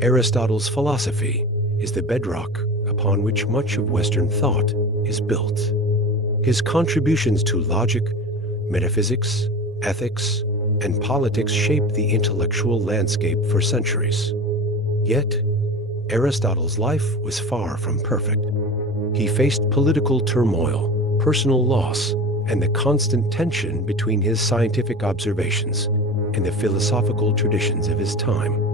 Aristotle's philosophy is the bedrock upon which much of Western thought is built. His contributions to logic, metaphysics, ethics, and politics shaped the intellectual landscape for centuries. Yet, Aristotle's life was far from perfect. He faced political turmoil, personal loss, and the constant tension between his scientific observations and the philosophical traditions of his time.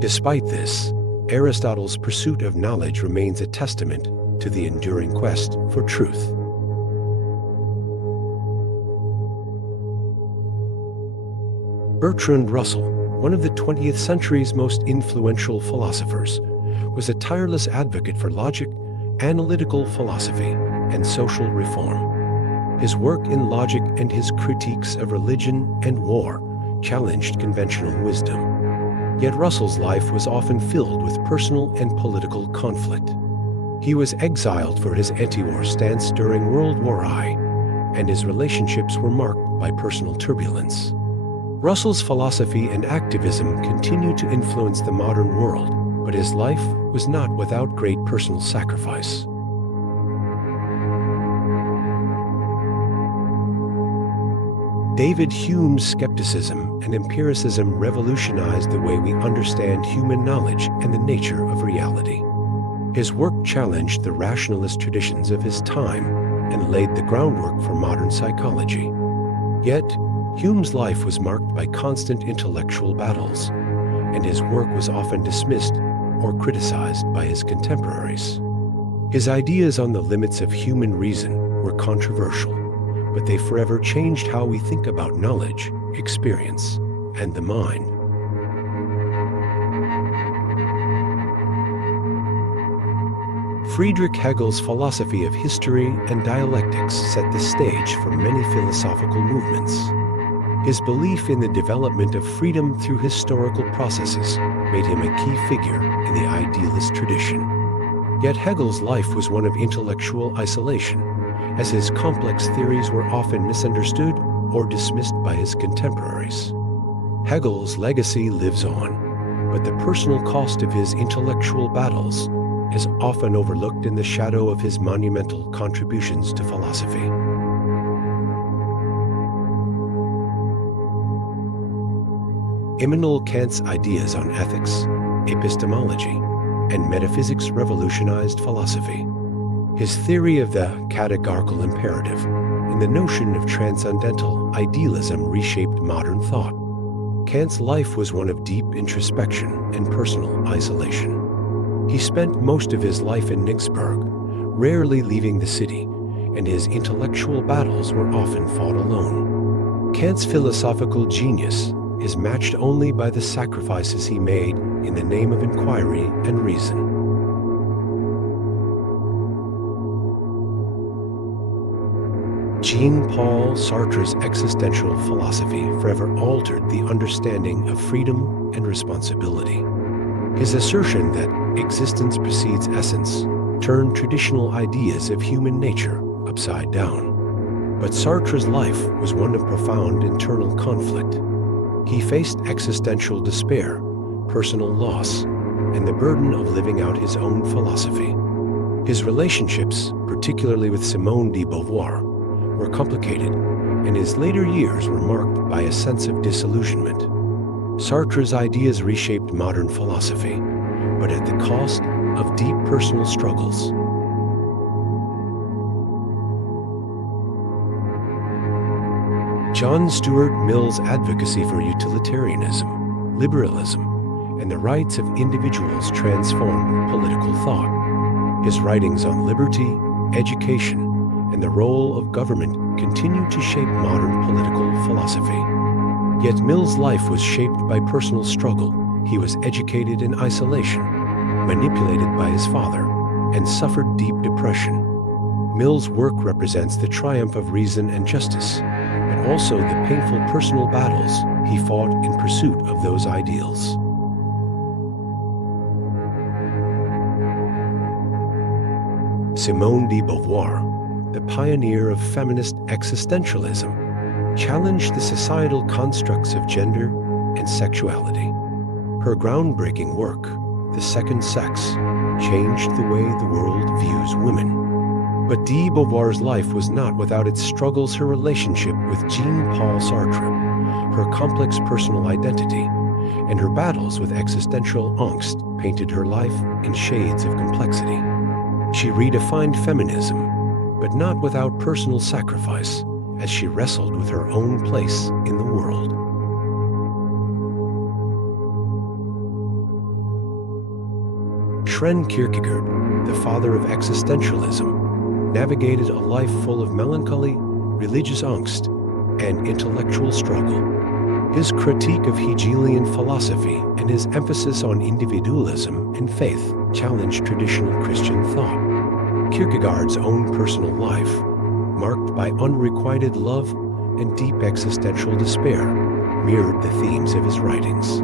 Despite this, Aristotle's pursuit of knowledge remains a testament to the enduring quest for truth. Bertrand Russell, one of the 20th century's most influential philosophers, was a tireless advocate for logic, analytical philosophy, and social reform. His work in logic and his critiques of religion and war challenged conventional wisdom. Yet Russell's life was often filled with personal and political conflict. He was exiled for his anti-war stance during World War I, and his relationships were marked by personal turbulence. Russell's philosophy and activism continue to influence the modern world, but his life was not without great personal sacrifice. David Hume's skepticism and empiricism revolutionized the way we understand human knowledge and the nature of reality. His work challenged the rationalist traditions of his time and laid the groundwork for modern psychology. Yet, Hume's life was marked by constant intellectual battles, and his work was often dismissed or criticized by his contemporaries. His ideas on the limits of human reason were controversial, but they forever changed how we think about knowledge, experience, and the mind. Friedrich Hegel's philosophy of history and dialectics set the stage for many philosophical movements. His belief in the development of freedom through historical processes made him a key figure in the idealist tradition. Yet Hegel's life was one of intellectual isolation, as his complex theories were often misunderstood or dismissed by his contemporaries. Hegel's legacy lives on, but the personal cost of his intellectual battles is often overlooked in the shadow of his monumental contributions to philosophy. Immanuel Kant's ideas on ethics, epistemology, and metaphysics revolutionized philosophy. His theory of the categorical imperative and the notion of transcendental idealism reshaped modern thought. Kant's life was one of deep introspection and personal isolation. He spent most of his life in Nixburg, rarely leaving the city, and his intellectual battles were often fought alone. Kant's philosophical genius is matched only by the sacrifices he made in the name of inquiry and reason. Jean-Paul Sartre's existential philosophy forever altered the understanding of freedom and responsibility. His assertion that existence precedes essence turned traditional ideas of human nature upside down. But Sartre's life was one of profound internal conflict. He faced existential despair, personal loss, and the burden of living out his own philosophy. His relationships, particularly with Simone de Beauvoir, were complicated, and his later years were marked by a sense of disillusionment. Sartre's ideas reshaped modern philosophy, but at the cost of deep personal struggles. John Stuart Mill's advocacy for utilitarianism, liberalism, and the rights of individuals transformed political thought. His writings on liberty, education, and the role of government continue to shape modern political philosophy. Yet Mill's life was shaped by personal struggle. He was educated in isolation, manipulated by his father, and suffered deep depression. Mill's work represents the triumph of reason and justice, but also the painful personal battles he fought in pursuit of those ideals. Simone de Beauvoir, the pioneer of feminist existentialism, challenged the societal constructs of gender and sexuality. Her groundbreaking work, the second sex, changed the way the world views women. But de Beauvoir's life was not without its struggles. Her relationship with Jean-Paul Sartre, her complex personal identity, and her battles with existential angst painted her life in shades of complexity. She redefined feminism, but not without personal sacrifice, as she wrestled with her own place in the world. Soren Kierkegaard, the father of existentialism, navigated a life full of melancholy, religious angst, and intellectual struggle. His critique of Hegelian philosophy and his emphasis on individualism and faith challenged traditional Christian thought. Kierkegaard's own personal life, marked by unrequited love and deep existential despair, mirrored the themes of his writings.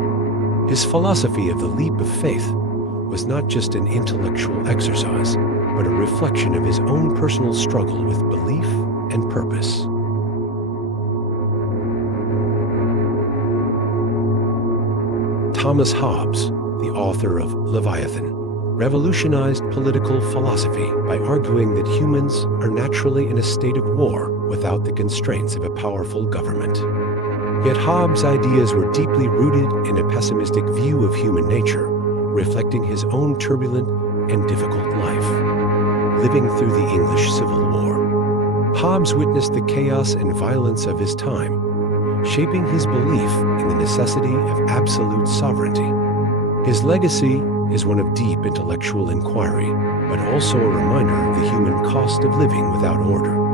His philosophy of the leap of faith was not just an intellectual exercise, but a reflection of his own personal struggle with belief and purpose. Thomas Hobbes, the author of Leviathan, revolutionized political philosophy by arguing that humans are naturally in a state of war without the constraints of a powerful government. Yet Hobbes' ideas were deeply rooted in a pessimistic view of human nature, reflecting his own turbulent and difficult life. Living through the English Civil War, Hobbes witnessed the chaos and violence of his time, shaping his belief in the necessity of absolute sovereignty. His legacy is one of deep intellectual inquiry, but also a reminder of the human cost of living without order.